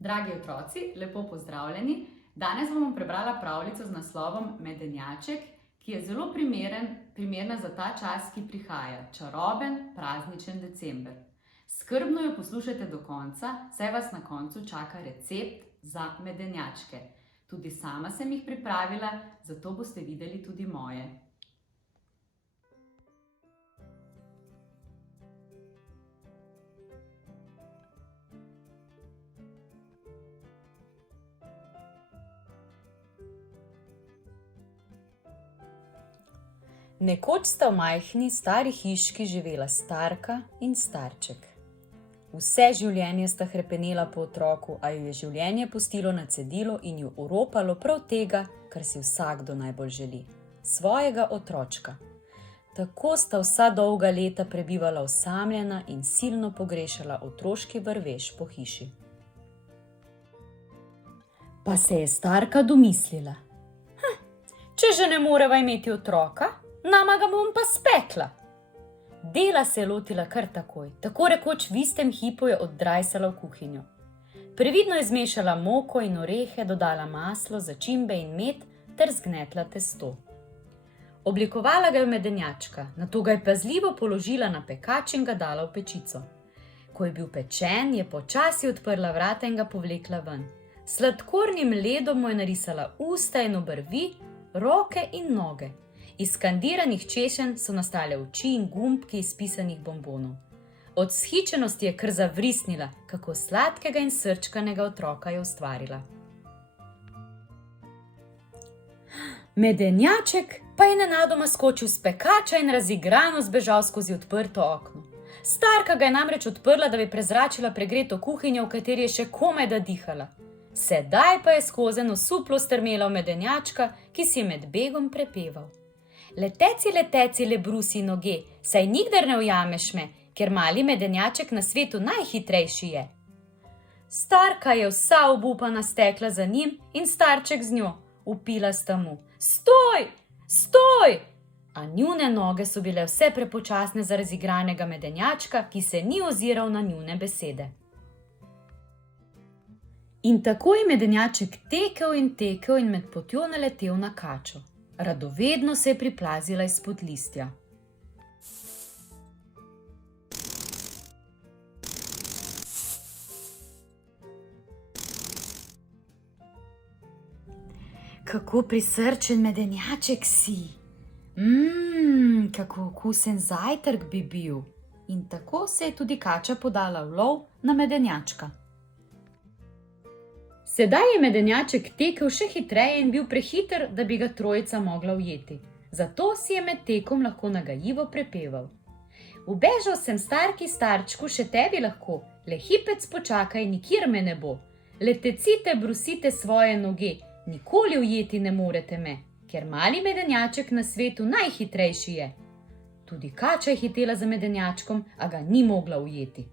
Dragi otroci, lepo pozdravljeni. Danes vam bom prebrala pravljico z naslovom Medenjaček, ki je zelo primerna za ta čas, ki prihaja, čaroben, prazničen december. Skrbno jo poslušajte do konca, saj vas na koncu čaka recept za medenjačke. Tudi sama sem jih pripravila, zato boste videli tudi moje. Nekoč sta v majhni stari hiški živela starka in starček. Vse življenje sta hrepenela po otroku, a jo je življenje pustilo na cedilu in jo oropalo prav tega, kar si vsakdo najbolj želi – svojega otročka. Tako sta vsa dolga leta prebivala osamljena in silno pogrešala otroški vrvež po hiši. Pa se je starka domislila: če že ne moreva imeti otroka, nama ga bom pa spekla. Dela se je lotila kar takoj, tako rekoč v istem hipu je oddrajsala v kuhinjo. Previdno je zmešala moko in orehe, dodala maslo, začimbe in med ter zgnetla testo. Oblikovala ga je v medenjačka, nato ga je pazljivo položila na pekač in ga dala v pečico. Ko je bil pečen, je počasi odprla vrata in ga povlekla ven. S sladkornim ledom mu je narisala usta in obrvi, roke in noge. Iz skandiranih češenj so nastale oči in gumbki iz pisanih bombonov. Od vzhičenosti je kar zavrisnila, kako sladkega in srčkanega otroka je ustvarila. Medenjaček pa je nenadoma skočil s pekača in razigrano zbežal skozi odprto okno. Starka ga je namreč odprla, da bi prezračila pregreto kuhinjo, v kateri je še komaj da dihala. Sedaj pa je skozi osuplo strmela v medenjačka, ki si je med begom prepeval: Leteci, leteci, le brusi noge, saj nikdar ne ujameš me, ker mali medenjaček na svetu najhitrejši je. Starka je vsa obupana stekla za njim in starček z njo. Vpila sta mu: Stoj, stoj! A njune noge so bile vse prepočasne za razigranega medenjačka, ki se ni oziral na njune besede. In tako je medenjaček tekel in med potjo naletel na kačo. Radovedno se je priplazila izpod listja. Kako prisrčen medenjaček si! Kako okusen zajtrk bi bil! In tako se je tudi kača podala v lov na medenjačka. Sedaj je medenjaček tekel še hitreje in bil prehiter, da bi ga trojica mogla ujeti. Zato si je med tekom lahko nagajivo prepeval: Ubežal sem starki starčku, še tebi lahko, le hipec počakaj, nikjer me ne bo. Letecite, brusite svoje noge, nikoli ujeti ne morete me, ker mali medenjaček na svetu najhitrejši je. Tudi kača je hitela za medenjačkom, a ga ni mogla ujeti.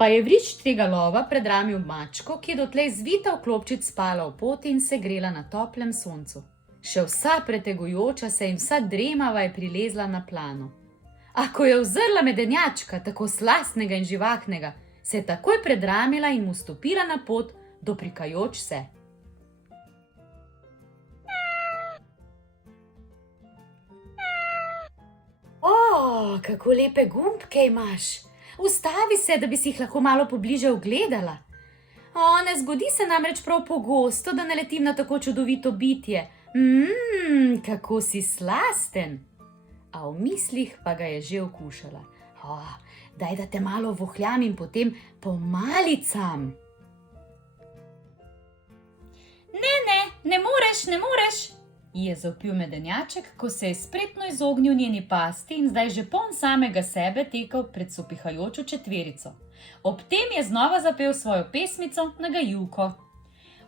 Pa je vrič tega lova predramil mačko, ki je dotlej zvita v klobčic spala v poti in se grela na toplem soncu. Še vsa pretegujoča se in vsa dremava je prilezla na plano. A ko je uzrla medenjačka, tako slastnega in živahnega, se je takoj predramila in mu stopila na pot, doprikajoč se. O, kako lepe gumbke imaš! Ustavi se, da bi si jih lahko malo pobliže ogledala. Ne zgodi se namreč prav pogosto, da naletim na tako čudovito bitje. Kako si slasten! A v mislih pa ga je že okušala. Daj, da te malo vohljam in potem pomalicam. Ne moreš, ji je zavpil medenjaček, ko se je spretno izognil njeni pasti in zdaj že poln samega sebe tekel pred sopihajočo četverico. Ob tem je znova zapel svojo pesmico Nagajivko.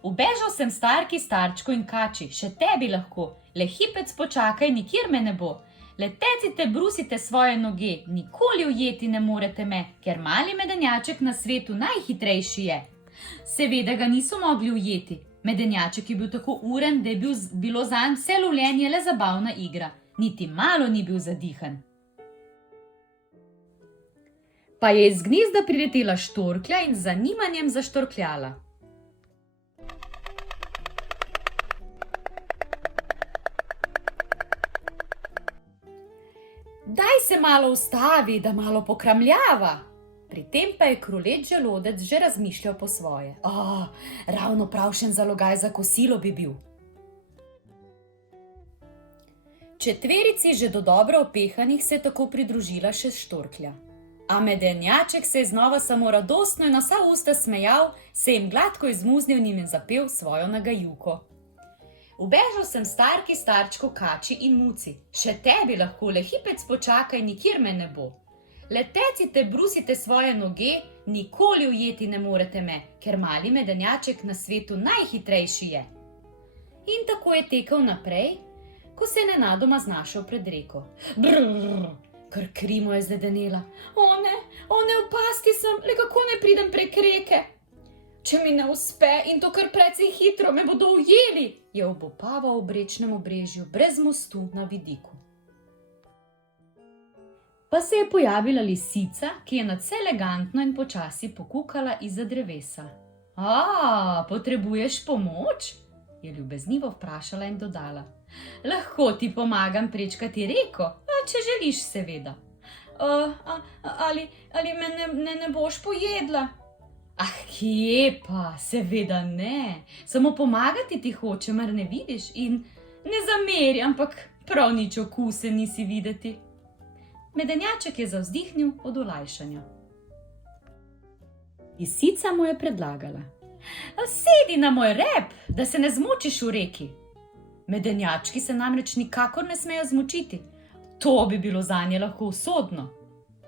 Ubežal sem starki starčku in kači, še tebi lahko, le hipec počakaj, nikjer me ne bo. Letecite, brusite svoje noge, nikoli ujeti ne morete me, ker mali medenjaček na svetu najhitrejši je. Seveda ga niso mogli ujeti. Medenjaček je bil tako uren, da je bilo zanj vse lovljenje le zabavna igra. Niti malo ni bil zadihan. Pa je iz gnezda priletela štorklja in z zanimanjem zaštorkljala. Daj se malo ustavi, da malo pokramljava. Pri tem pa je kruleč želodec že razmišljal po svoje. Ravno pravšen zalogaj za kosilo bi bil. Četverici že dodobra opehanih se je tako pridružila še štorklja. A medenjaček se je znova samo radostno in na vsa usta smejal, se jim gladko izmuznil in jim je zapel svojo nagajuko. Ubežal sem starki, starčku, kači in muci. Še tebi lahko, le hipec počakaj, nikjer me ne bo. Letecite, brusite svoje noge, nikoli ujeti ne morete me, ker mali medenjaček na svetu najhitrejši je. In tako je tekel naprej, ko se je nenadoma znašel pred reko. Brrr, kar kri mu je zledenela. O ne, v pasti sem, le kako ne pridem prek reke? Če mi ne uspe in to kar precej hitro, me bodo ujeli, je obupaval v brečnem obrežju brez mostu na vidiku. Pa se je pojavila lisica, ki je nadvse elegantno in počasi pokukala izza drevesa. Potrebuješ pomoč? Je ljubeznivo vprašala in dodala. Lahko ti pomagam prečkati reko, če želiš seveda. Ali me ne boš pojedla? Kje pa, seveda ne. Samo pomagati ti hoče, mar ne vidiš in ne zameri, ampak prav nič okuse nisi videti. Medenjaček je zavzdihnil od olajšanja. Lisica mu je predlagala. Sedi na moj rep, da se ne zmočiš v reki. Medenjački se namreč nikakor ne smejo zmočiti. To bi bilo zanje lahko usodno.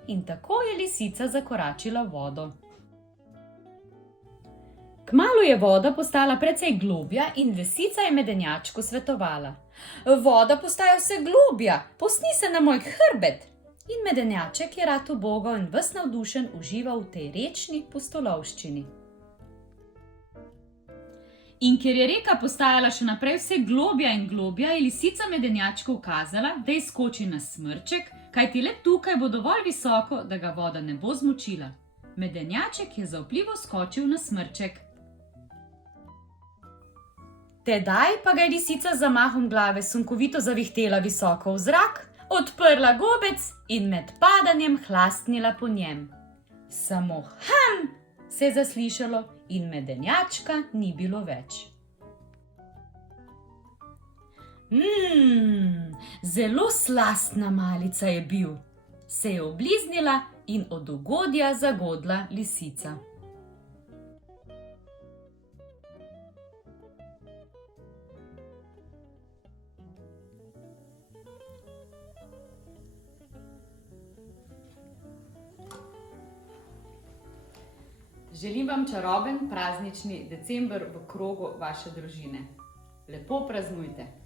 In tako je lisica zakoračila v vodo. Kmalu je voda postala precej globja in lisica je medenjačku svetovala. Voda postaja vse globja, posni se na moj hrbet. In medenjaček je rad ubogal in ves navdušen užival v tej rečni pustolovščini. In ker je reka postajala še naprej vse globja in globja, je lisica medenjačku ukazala, da izskoči na smrček, kajti le tukaj bo dovolj visoko, da ga voda ne bo zmočila. Medenjaček je zaupljivo skočil na smrček. Tedaj pa ga je lisica z zamahom glave sunkovito zavihtela visoko v zrak, odprla gobec in med padanjem hlastnila po njem. Samo se je zaslišalo in medenjačka ni bilo več. Zelo slastna malica je bil, se je obliznila in od ugodja zagodla lisica. Želim vam čaroben praznični december v krogu vaše družine. Lepo praznujte!